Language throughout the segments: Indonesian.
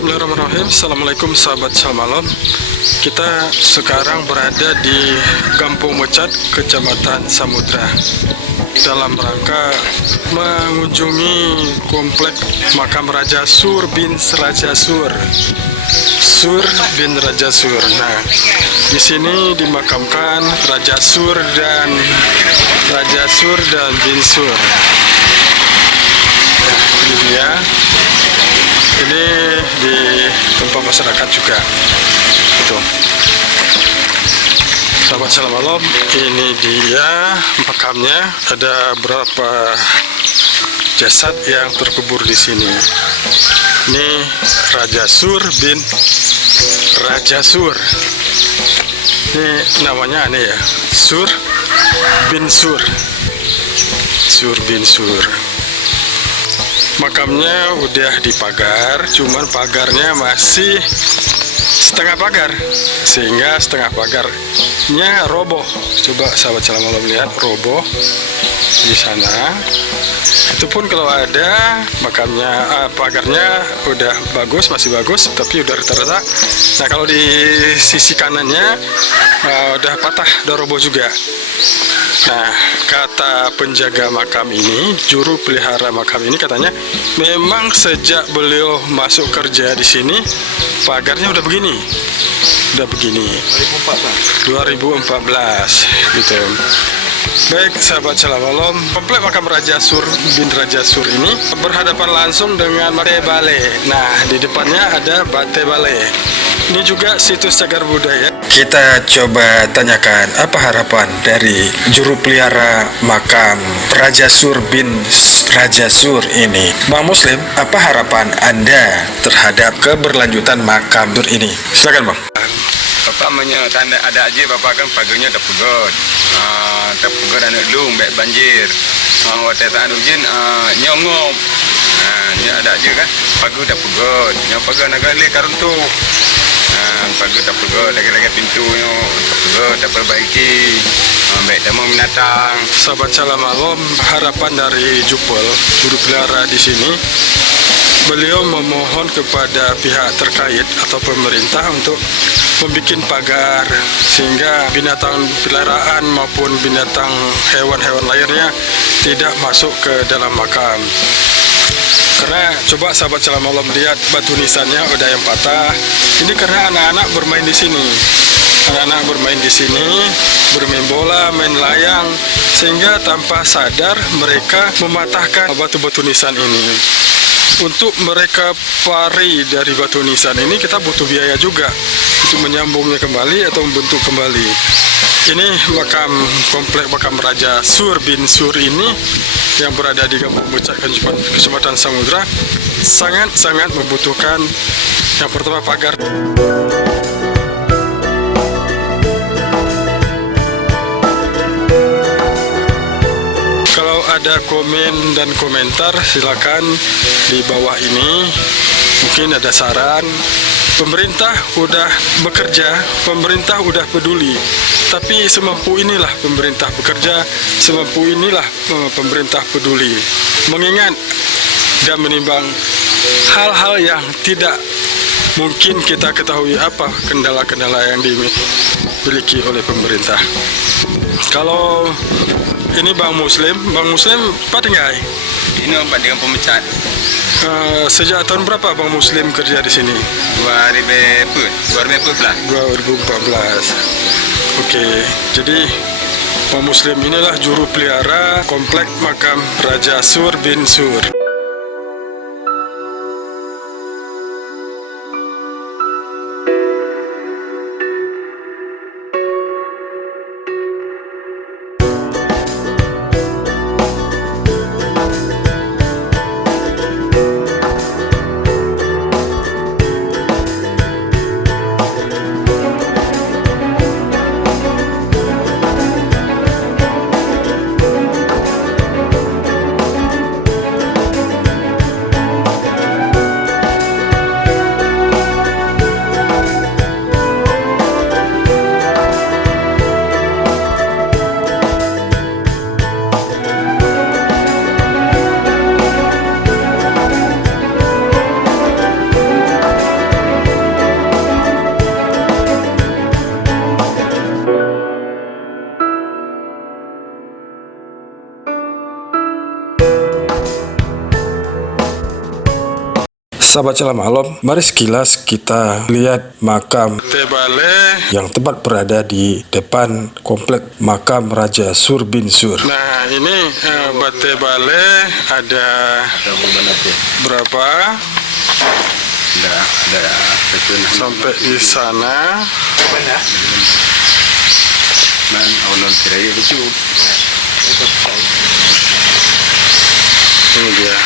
Bismillahirrahmanirrahim. Assalamualaikum sahabat Shalom. Kita sekarang berada di Kampung Mecat, Kecamatan Samudra, dalam rangka mengunjungi komplek makam Raja Sur bin Raja Sur. Sur bin Raja Sur. Nah, di sini dimakamkan Raja Sur dan bin Sur. Nah, ini dia. Ini di tempat masyarakat juga. Itu. Sahabat Shalom, ini dia makamnya. Ada berapa jasad yang terkubur di sini. Ini Raja Sur bin Raja Sur. Ini namanya aneh ya. Sur bin Sur. Sur bin Sur. Makamnya udah dipagar, cuman pagarnya masih setengah pagar, sehingga setengah pagarnya roboh. Coba sahabat Shalom lihat, roboh di sana. Itu pun kalau ada makamnya, pagarnya udah bagus, masih bagus, tapi udah rata-rata. Nah, kalau di sisi kanannya udah patah, udah roboh juga. Nah, kata penjaga makam ini, juru pelihara makam ini katanya, memang sejak beliau masuk kerja di sini, pagarnya udah begini. 2014 gitu. Baik sahabat Shalom, komplek makam Raja Sur bin Raja Sur ini berhadapan langsung dengan Bate Bale. Nah, di depannya ada Bate Bale. Ini juga situs cagar budaya. Kita coba tanyakan apa harapan dari juru pelihara makam Raja Sur bin Raja Sur ini. Bang Muslim, apa harapan Anda terhadap keberlanjutan makam Sur ini? Silakan Bang. Pertamanya tanda ada aja bapak kan pagarnya dah pegot. Terpegot anak lung baik banjir. Waktu tak ada hujan nyongop. Ni ada aja kan pagar dah pegot. Yang pagar nak gali karuntuk. Pagar dah pegot, lagi-lagi pintunya pegot dah perbaiki. Baik tamu binatang. Sahabat Shalom, harapan dari Jupol, juru pelihara di sini, beliau memohon kepada pihak terkait atau pemerintah untuk membuat pagar sehingga binatang peliharaan maupun binatang hewan-hewan lainnya tidak masuk ke dalam makam. Karena coba sahabat Shalom lihat batu nisannya udah yang patah. Ini karena anak-anak bermain di sini. Anak-anak bermain di sini, bermain bola, main layang, sehingga tanpa sadar mereka mematahkan batu-batu nisan ini. Untuk mereka pari dari batu nisan ini kita butuh biaya juga untuk menyambungnya kembali atau membentuk kembali. Ini komplek makam Raja Sur bin Sur ini yang berada di Kampung Mecat, Kecamatan Samudra, sangat-sangat membutuhkan yang pertama pagar. Ada komen dan komentar silakan di bawah ini. Mungkin ada saran. Pemerintah udah bekerja, pemerintah udah peduli, tapi semampu inilah pemerintah bekerja, semampu inilah pemerintah peduli, mengingat dan menimbang hal-hal yang tidak mungkin kita ketahui apa kendala-kendala yang dimiliki oleh pemerintah. Kalau ini Bang Muslim Pak Tinggai. Ini Pak dengan pemecat. Sejak tahun berapa Bang Muslim kerja di sini? 2014. Oke, jadi Bang Muslim inilah juru pelihara komplek makam Raja Sur bin Sur. Sahabat Salam Alam, mari sekilas kita lihat makam Tebale yang tepat berada di depan komplek makam Raja Sur bin Sur. Nah, ini Bate Bale ada berapa? Sampai di sana. Ini dia.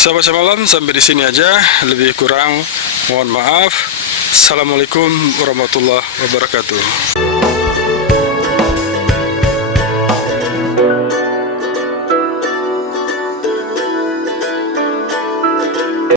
Sahabat semalam, sampai di sini aja. Lebih kurang mohon maaf. Assalamualaikum warahmatullahi wabarakatuh.